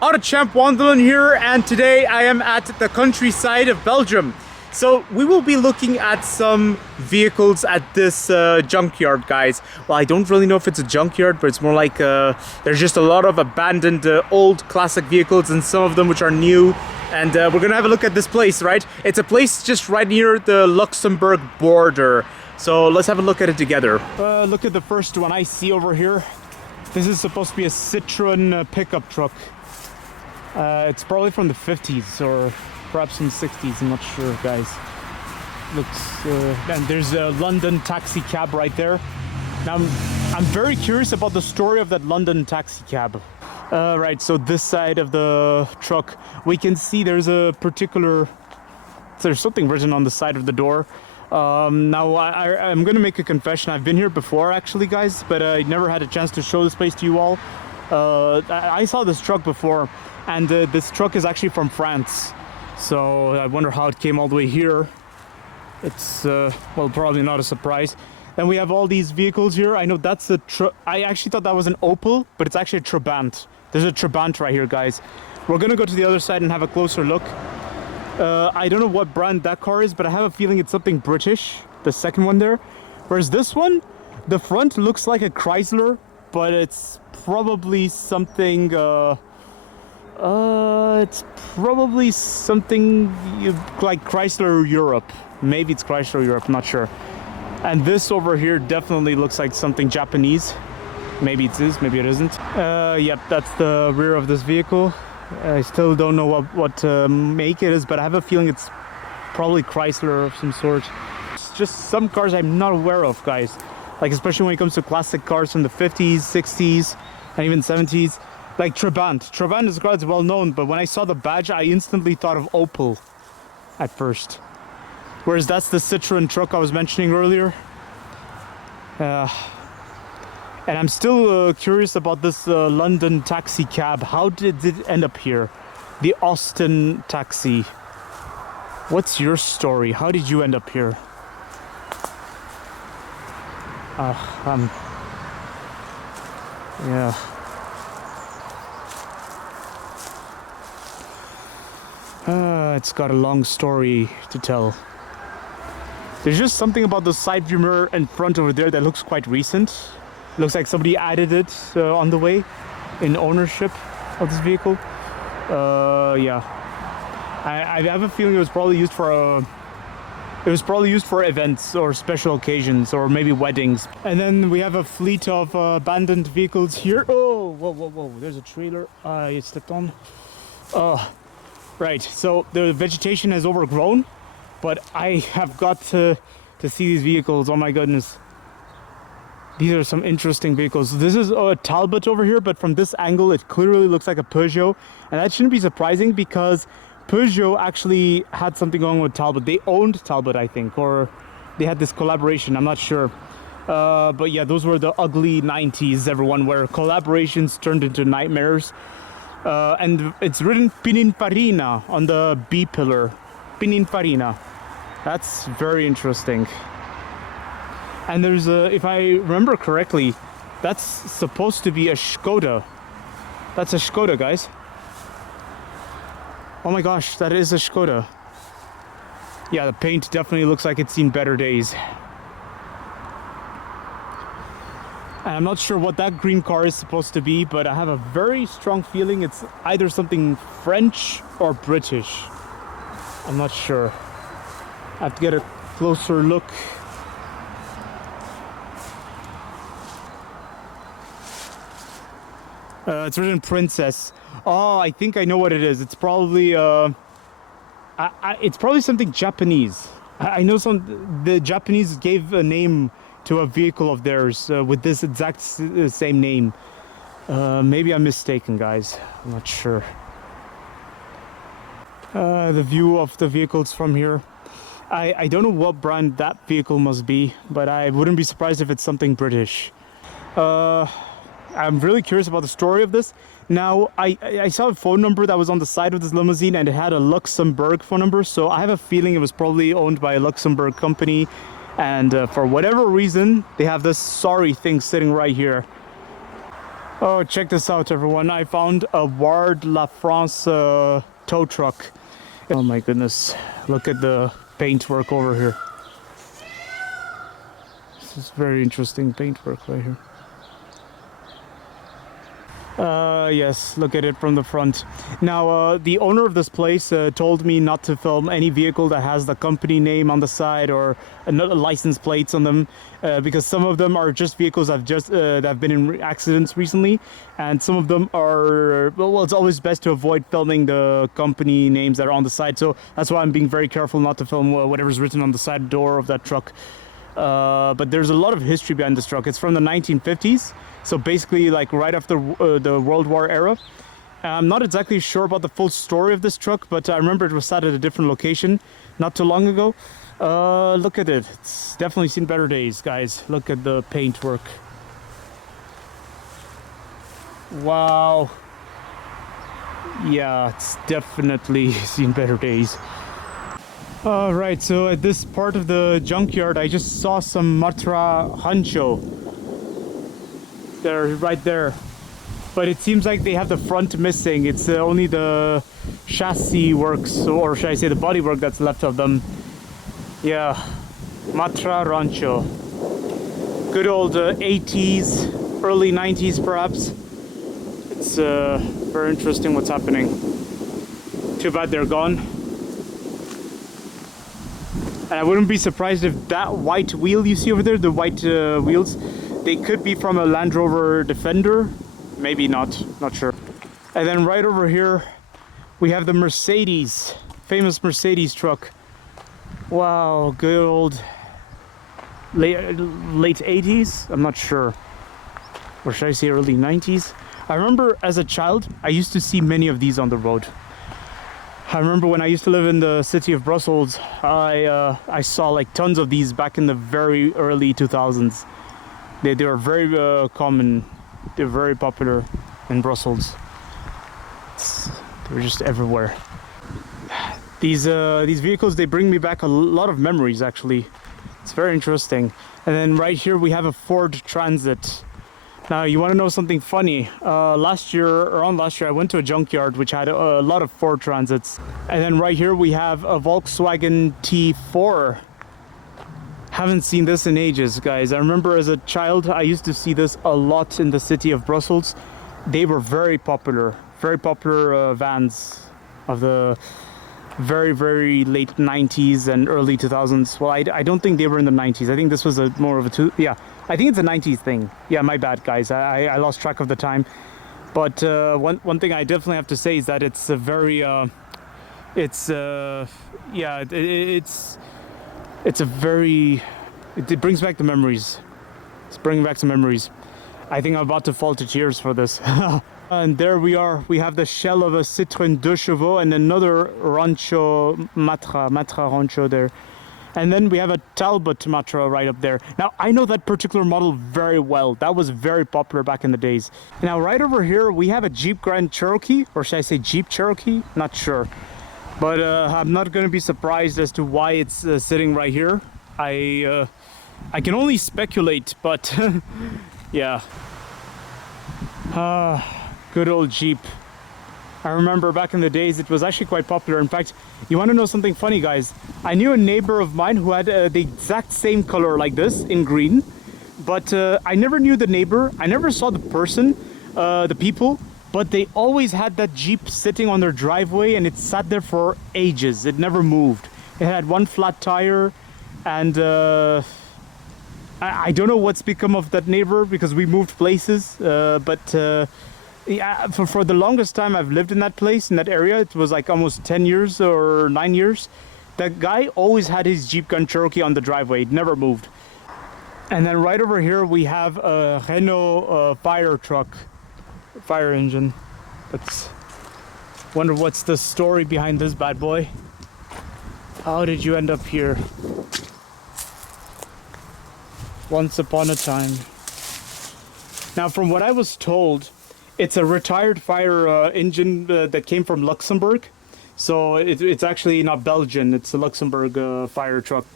Auto Champ Wanderland here, and today I am at the countryside of Belgium. So we will be looking at some vehicles at this junkyard, guys. Well, I don't really know if it's a junkyard, but it's more like there's just a lot of abandoned old classic vehicles and some of them which are new. And we're gonna have a look at this place, right? It's a place just right near the Luxembourg border. So let's have a look at it together. Look at the first one I see over here. This is supposed to be a Citroen pickup truck. It's probably from the 50s or perhaps some 60s, I'm not sure, guys. Looks, and there's a London taxi cab right there. Now, I'm very curious about the story of that London taxi cab. Right, so this side of the truck, we can see there's something written on the side of the door. Now, I'm gonna make a confession. I've been here before, actually, guys, but I never had a chance to show this place to you all. I saw this truck before, and this truck is actually from France. So I wonder how it came all the way here. It's, well, probably not a surprise. Then we have all these vehicles here. I know that's a I actually thought that was an Opel, but it's actually a Trabant. There's a Trabant right here, guys. We're gonna go to the other side and have a closer look. I don't know what brand that car is, but I have a feeling it's something British, the second one there. Whereas this one, the front looks like a Chrysler, but it's probably something, it's probably something like Chrysler Europe. Maybe it's Chrysler Europe, I'm not sure. And this over here definitely looks like something Japanese. Maybe it is, maybe it isn't. Yep, that's the rear of this vehicle. I still don't know what make it is, but I have a feeling it's probably Chrysler of some sort. It's just some cars I'm not aware of, guys. Like, especially when it comes to classic cars from the 50s, 60s, and even 70s. Like Trabant. Trabant is a car that's well known, but when I saw the badge, I instantly thought of Opel at first. Whereas that's the Citroen truck I was mentioning earlier. And I'm still curious about this London taxi cab. How did it end up here? The Austin taxi. What's your story? How did you end up here? Yeah. It's got a long story to tell. There's just something about the side view mirror and front over there that looks quite recent. Looks like somebody added it on the way in ownership of this vehicle. Yeah. I have a feeling it was probably used for events or special occasions or maybe weddings. And then we have a fleet of abandoned vehicles here. Oh, whoa, there's a trailer. I stepped on. Right, so the vegetation has overgrown, but I have got to see these vehicles. Oh my goodness. These are some interesting vehicles. This is a Talbot over here, but from this angle, it clearly looks like a Peugeot. And that shouldn't be surprising because Peugeot actually had something going with Talbot. They owned Talbot, I think, or they had this collaboration. I'm not sure. But yeah, those were the ugly 90s, everyone, where collaborations turned into nightmares. And it's written Pininfarina on the B pillar. Pininfarina. That's very interesting. And there's a, if I remember correctly, that's supposed to be a Skoda. That's a Skoda, guys. Oh my gosh, that is a Skoda. Yeah, the paint definitely looks like it's seen better days. And I'm not sure what that green car is supposed to be, but I have a very strong feeling it's either something French or British. I'm not sure. I have to get a closer look. It's written Princess. Oh, I think I know what it is. It's probably it's probably something Japanese. I know the Japanese gave a name to a vehicle of theirs with this exact same name. Maybe I'm mistaken, guys. I'm not sure. The view of the vehicles from here. I don't know what brand that vehicle must be, but I wouldn't be surprised if it's something British. I'm really curious about the story of this. Now, I saw a phone number that was on the side of this limousine, and it had a Luxembourg phone number, so I have a feeling it was probably owned by a Luxembourg company, and for whatever reason, they have this sorry thing sitting right here. Oh, check this out, everyone. I found a Ward LaFrance tow truck. Oh my goodness. Look at the paintwork over here. This is very interesting paintwork right here. Yes, look at it from the front. Now, the owner of this place told me not to film any vehicle that has the company name on the side or license plates on them, because some of them are just vehicles that have been in accidents recently, and some of them are, well, it's always best to avoid filming the company names that are on the side. So that's why I'm being very careful not to film whatever's written on the side door of that truck. But there's a lot of history behind this truck. It's from the 1950s, so basically like right after the World War era. I'm not exactly sure about the full story of this truck, but I remember it was sat at a different location not too long ago. Look at it. It's definitely seen better days, guys. Look at the paintwork. Wow. Yeah, it's definitely seen better days. Alright, so at this part of the junkyard, I just saw some Matra Rancho. They're right there. But it seems like they have the front missing. It's only the chassis works, or should I say the bodywork that's left of them. Yeah, Matra Rancho. Good old 80s, early 90s perhaps. It's very interesting what's happening. Too bad they're gone. And I wouldn't be surprised if that white wheel you see over there, the white wheels, they could be from a Land Rover Defender. Maybe not, not sure. And then right over here, we have the Mercedes, famous Mercedes truck. Wow, good old late 80s? I'm not sure. Or should I say early 90s? I remember as a child, I used to see many of these on the road. I remember when I used to live in the city of Brussels, I saw like tons of these back in the very early 2000s. They were very common. They're very popular in Brussels. They were just everywhere. These vehicles, they bring me back a lot of memories actually. It's very interesting. And then right here we have a Ford Transit. Now, you want to know something funny? Around last year, I went to a junkyard which had a lot of Ford Transits. And then right here we have a Volkswagen T4. Haven't seen this in ages, guys. I remember as a child, I used to see this a lot in the city of Brussels. They were very popular vans of the very, very late 90s and early 2000s. Well, I don't think they were in the 90s. I think this was more of a I think it's a 90s thing. Yeah, my bad, guys. I lost track of the time. But one thing I definitely have to say is that it's a very, it brings back the memories. It's bringing back some memories. I think I'm about to fall to tears for this. And there we are. We have the shell of a Citroen 2 chevaux and another Rancho Matra Rancho there. And then we have a Talbot Matra right up there. Now, I know that particular model very well. That was very popular back in the days. Now, right over here, we have a Jeep Grand Cherokee, or should I say Jeep Cherokee? Not sure. But I'm not going to be surprised as to why it's sitting right here. I can only speculate, but yeah. Good old Jeep. I remember back in the days it was actually quite popular. In fact, you want to know something funny, guys? I knew a neighbor of mine who had the exact same color like this in green, but I never knew the neighbor. I never saw the person, the people, but they always had that Jeep sitting on their driveway and it sat there for ages. It never moved. It had one flat tire, and I don't know what's become of that neighbor because we moved places, but yeah, for the longest time I've lived in that place, in that area, it was like almost 10 years or 9 years. That guy always had his Jeep Grand Cherokee on the driveway. It never moved. And then right over here we have a Renault Firetruck, fire engine. Let's wonder what's the story behind this bad boy. How did you end up here? Once upon a time. Now, from what I was told, it's a retired fire engine that came from Luxembourg. So it's actually not Belgian, it's a Luxembourg fire truck.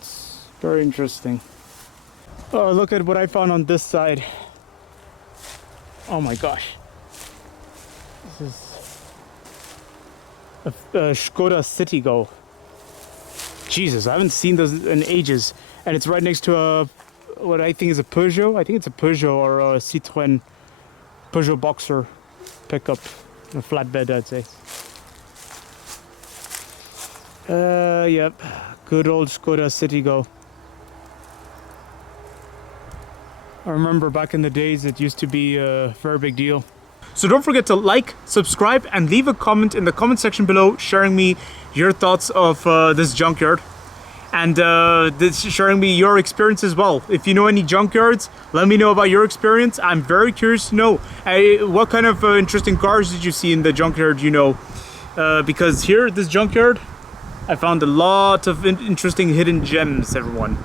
It's very interesting. Oh, look at what I found on this side. Oh my gosh. This is a Skoda Citigo. Jesus, I haven't seen those in ages. And it's right next to a, what I think is a Peugeot. I think it's a Peugeot or a Citroen Peugeot Boxer pickup. A flatbed, I'd say. Yep. Good old Skoda Citigo. I remember back in the days it used to be a very big deal. So don't forget to like, subscribe, and leave a comment in the comment section below sharing me your thoughts of this junkyard. And sharing me your experience as well. If you know any junkyards, let me know about your experience. I'm very curious to know what kind of interesting cars did you see in the junkyard, you know. Because here at this junkyard, I found a lot of interesting hidden gems, everyone.